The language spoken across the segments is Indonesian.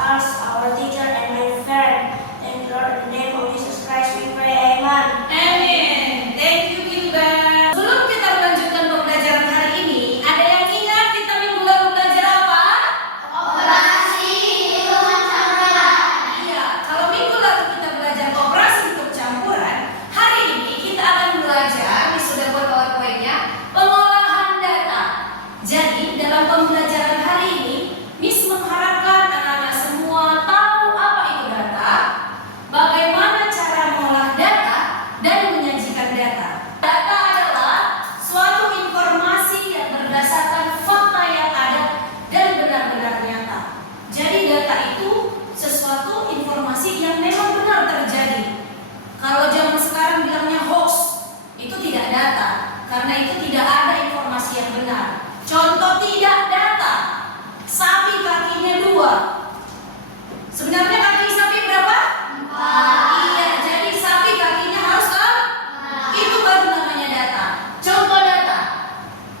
us, our teacher, and my friend. In the name of Jesus Christ we pray, Amen. Amin. Thank you, Gilbert. Sebelum kita melanjutkan pembelajaran hari ini, ada yang ingat kita minggu lalu belajar apa? Operasi hitungan campuran. Iya, kalau minggu lalu kita belajar operasi hitung campuran, hari ini kita akan belajar, ini sudah buat PowerPoint-nya, pengolahan data. Jadi, dalam pembelajaran hari ini, Miss mengharapkan anak-anak semua tahu apa itu data, bagaimana cara mengolah data, dan menyajikan data. Data adalah suatu informasi yang berdasarkan fakta yang ada dan benar-benar nyata. Jadi data itu sesuatu informasi yang memang benar terjadi. Kalau zaman sekarang bilangnya hoax, itu tidak data, karena itu tidak ada informasi yang benar. Contoh tidak data, sapi kakinya 2. Sebenarnya kaki sapi berapa? 4. Iya, jadi sapi kakinya harus ke? Itu baru namanya data. Contoh data,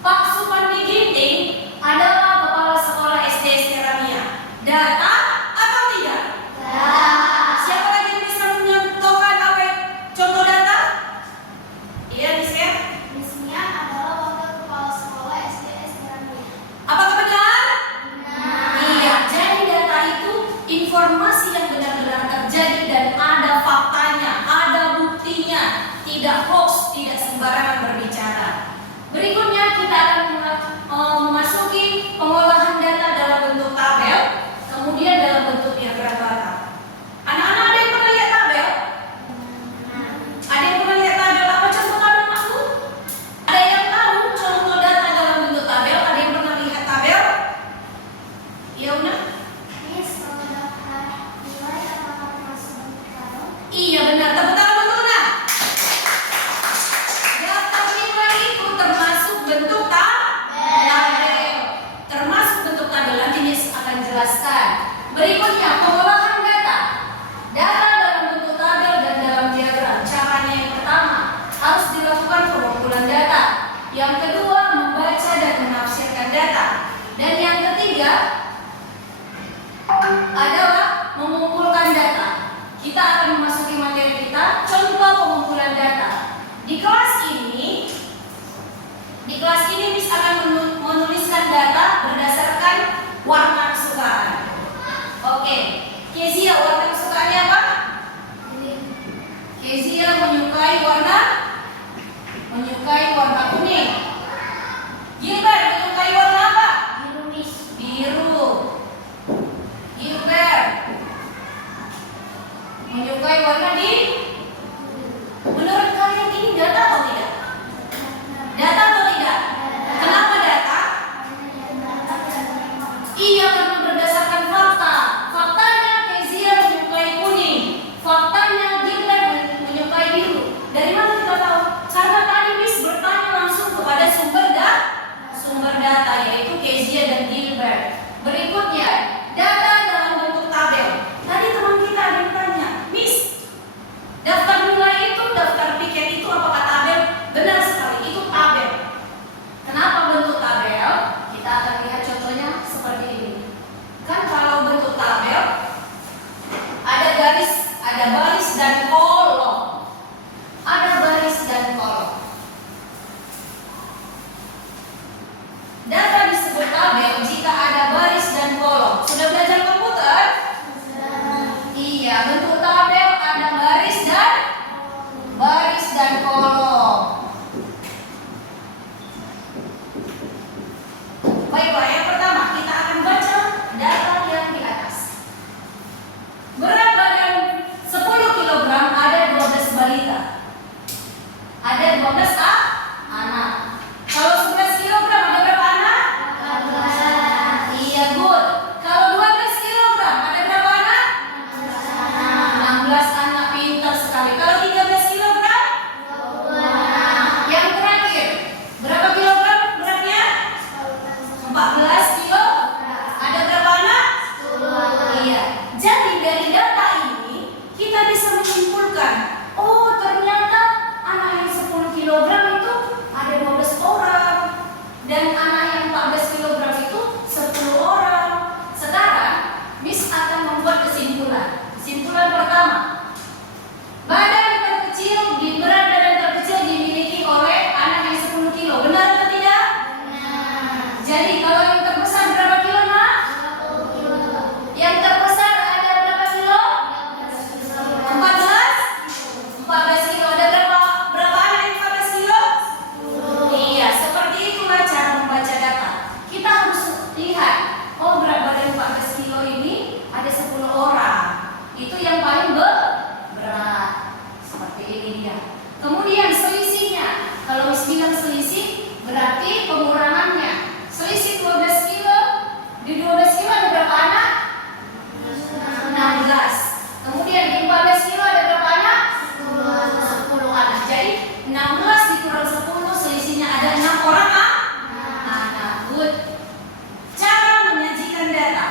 Pak Supandi Ginting adalah kepala sekolah SD Esteramia. Data atau tidak? Siapa lagi yang bisa menyentuhkan apa contoh data? Iya, bisa. Miss Mia adalah wakil kepala sekolah SD Esteramia. Apakah benar? Benar. Iya, jadi data itu informasi yang benar-benar terjadi dan ada faktanya, ada buktinya, tidak hoax, tidak sembarangan berbicara. Berikutnya kita akan memasuki pengolahan data dalam bentuk tabel, kemudian dalam bentuk diagram data. Anak-anak ada yang pernah lihat tabel? Ada yang pernah lihat tabel? Apa contoh tabel maksud? Ada yang tahu contoh data dalam bentuk tabel? Ada yang pernah lihat tabel? Iya, Una? Miss, kalau daftar nilai apakah termasuk bentuk tabel? Iya benar, tepuk tangan untuk Una. Daftar nilai itu termasuk bentuk tabel. Termasuk bentuk tabel, nanti Miss akan jelaskan. Berikutnya pengolahan data. Data dalam bentuk tabel dan dalam diagram. Caranya yang pertama harus dilakukan pengumpulan data. Yang kedua membaca dan menafsirkan data. Dan yang ketiga adalah mengumpulkan data. Kita akan memasuki materi kita, contoh pengumpulan data. Di kelas ini Miss akan menuliskan data berdasarkan warna kesukaan. Oke, Kezia warna kesukaannya apa? Kezia menyukai warna kuning. Gilbert menyukai warna apa? Biru, Miss. Biru. Gilbert menyukai warna di? Menurut kalian ini data atau tidak? Data atau tidak? Kenapa data? Iya, karena berdasarkan fakta. Faktanya Kezia menyukai kuning. Faktanya Gilbert menyukai biru. Dari mana kita tahu? Karena tadi Miss bertanya langsung kepada sumber data yaitu Kezia dan Gilbert. Berikutnya, data dalam bentuk tabel. Tadi teman kita ada yang tanya, Miss, daftar nilai itu, daftar piket itu apakah tabel? Benar sekali, itu tabel. Kenapa bentuk tabel? Kita akan lihat contohnya seperti ini. Kemudian selisihnya, kalau Miss bilang selisih berarti pengurangannya. Selisih 12 kilo, di 12 kilo ada berapa anak? 16. Kemudian di 14 kilo ada berapa anak? 10 anak. Jadi 16 dikurang 10 selisihnya ada 6 orang anak. Good. Cara menyajikan data.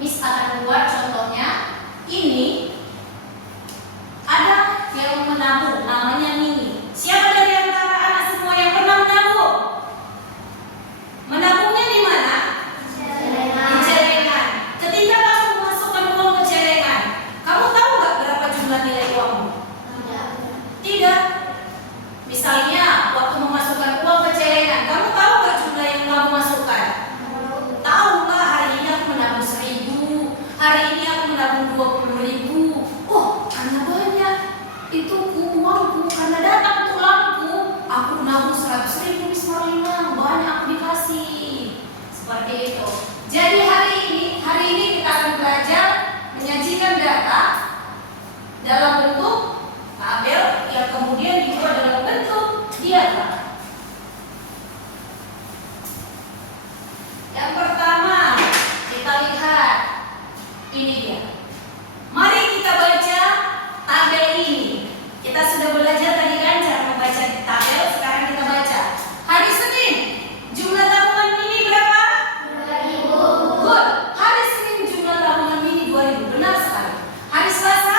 Miss akan buat contohnya. Ini ada yang menabung, namanya Mini. Siapa dari antara anak semua yang pernah menabung? Menabungnya di mana? Di celengan. Ketika kamu memasukkan uang ke celengan, kamu tahu nggak berapa jumlah nilai uangmu? Tidak. Misalnya, waktu memasukkan uang ke celengan, kamu tahu nggak jumlah yang kamu masukkan? Tahu nggak? Hari ini aku menabung 1.000, hari ini aku menabung 20.000. Oh, karena banyak. Itu uangku, karena datang tulangku, aku menabung 100.000 Miss Marlina, banyak aku dikasih. Seperti itu. Jadi hari ini kita akan belajar menyajikan data dalam bentuk tabel yang kemudian dibuat dalam bentuk diagram. Yang pertama, kita lihat ini dia. Mari kita baca tabel ini. Kita sudah belajar tadi kan cara membaca tabel, sekarang kita baca. Hari Senin, jumlah tabungan Mini berapa? 2.000. Good. Hari Senin jumlah tabungan Mini 2.000. Benar sekali. Hari Selasa?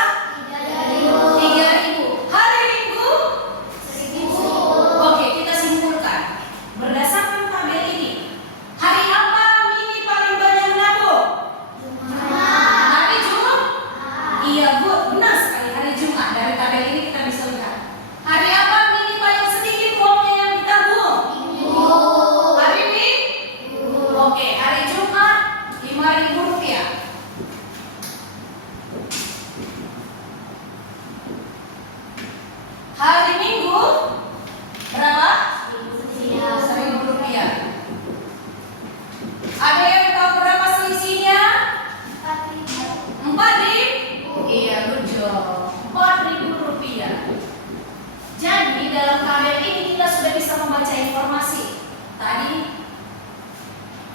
3.000. Hari Minggu? 1.000. Oke, kita simpulkan. Berdasarkan tabel ini, hari apa Mini paling banyak menabung? Hari Jumat? Iya, good. Benar sekali, hari Jumat. Dari tabel ini kita bisa lihat. Hari apa Mini paling sedikit uangnya yang ditabung? Hari Minggu. Oke, hari Jumat 5.000 rupiah. Hari Minggu berapa? 1.000 rupiah. Ada yang tahu berapa selisihnya? 4.000? Iya, good job. 4.000 rupiah. Jadi dalam tabel ini kita sudah bisa membaca informasi. Tadi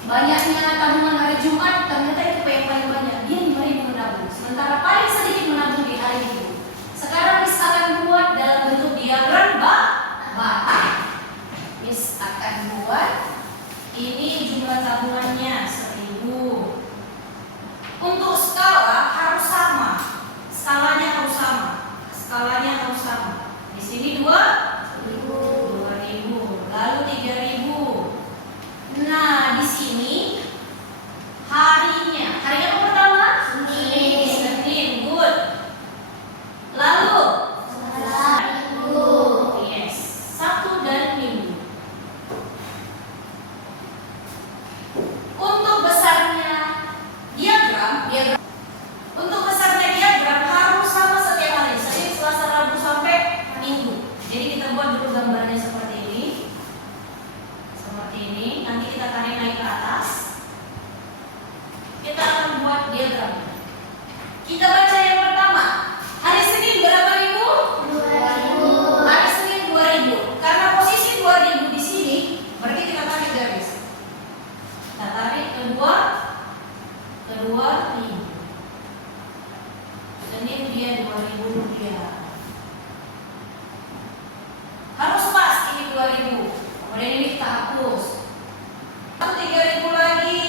banyaknya tabungan hari Jumat, ternyata itu yang paling banyak. Dia 5.000 menabung. Sementara paling sedikit menabung di hari Minggu. Sekarang Miss akan buat dalam bentuk diagram bata. Miss akan buat ini jumlah tabungannya 1.000. Untuk skala harus sama. Skalanya harus sama. Di sini 2.000, lalu 3.000. Nah, di sini harinya. Hari apa pertama? Senin. Good. Lalu yes, Sabtu dan Minggu. Untuk besarnya diagram. Untuk besarnya diagram harus sama setiap hari. Senin, Selasa, Rabu sampai Minggu. Jadi kita buat dulu gambarnya seperti ini. Nanti kita tarik naik ke atas. Kita akan buat diagram. Kita baca yang pertama. Hari Senin berapa ribu? 2.000. Hari Senin 2.000. Karena posisi 2.000 di sini, berarti kita tarik garis. Kita tarik kedua ribu. Senin dia 2.000 rupiah. Harus pas ini 2.000. Kemudian ini kita hapus. 3.000 lagi.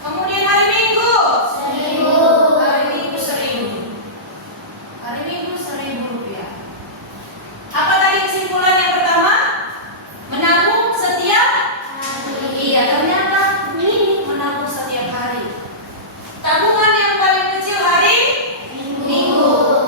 Kemudian hari Minggu 1.000. Hari Minggu 1.000. Hari Minggu 1.000 rupiah. Apa tadi kesimpulan yang pertama? Menabung setiap hari. Iya, ternyata ini menabung setiap hari. Tabungan yang paling kecil hari Minggu.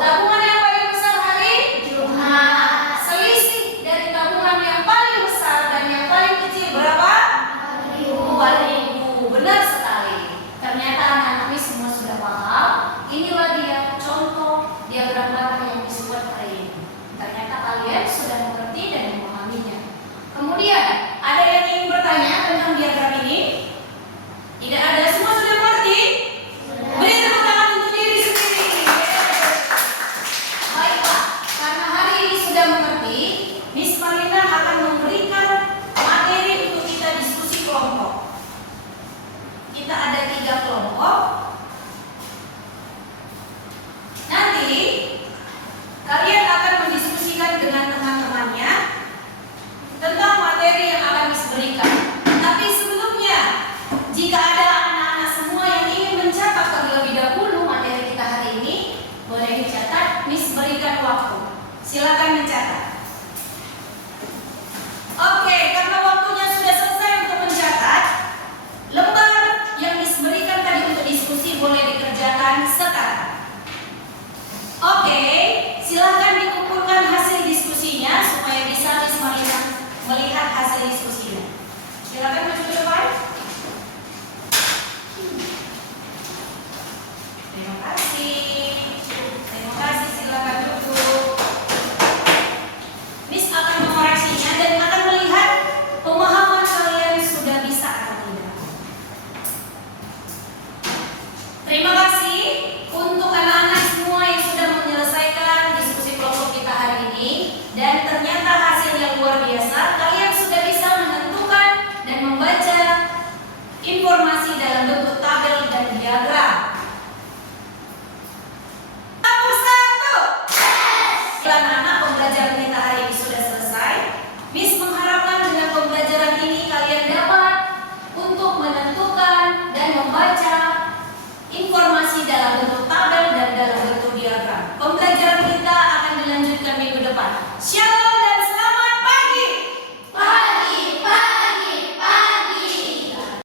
Oke, silakan dikumpulkan hasil diskusinya supaya bisa Miss melihat hasil diskusinya. Silakan maju ke depan. Terima kasih. Terima kasih, silakan duduk. Miss akan mengoreksinya dan akan melihat pemahaman kalian sudah bisa atau tidak. Terima kasih untuk anak-anak semua yang sudah menyelesaikan diskusi kelompok kita hari ini, dan ternyata hasilnya luar biasa. Kalian sudah bisa menentukan dan membaca informasi dalam bentuk tabel dan diagram. Nomor 1. Anak-anak, pembelajaran kita hari ini sudah selesai. Miss mengharapkan dengan pembelajaran ini kalian dapat untuk menentukan dan membaca informasi dalam bentuk tabel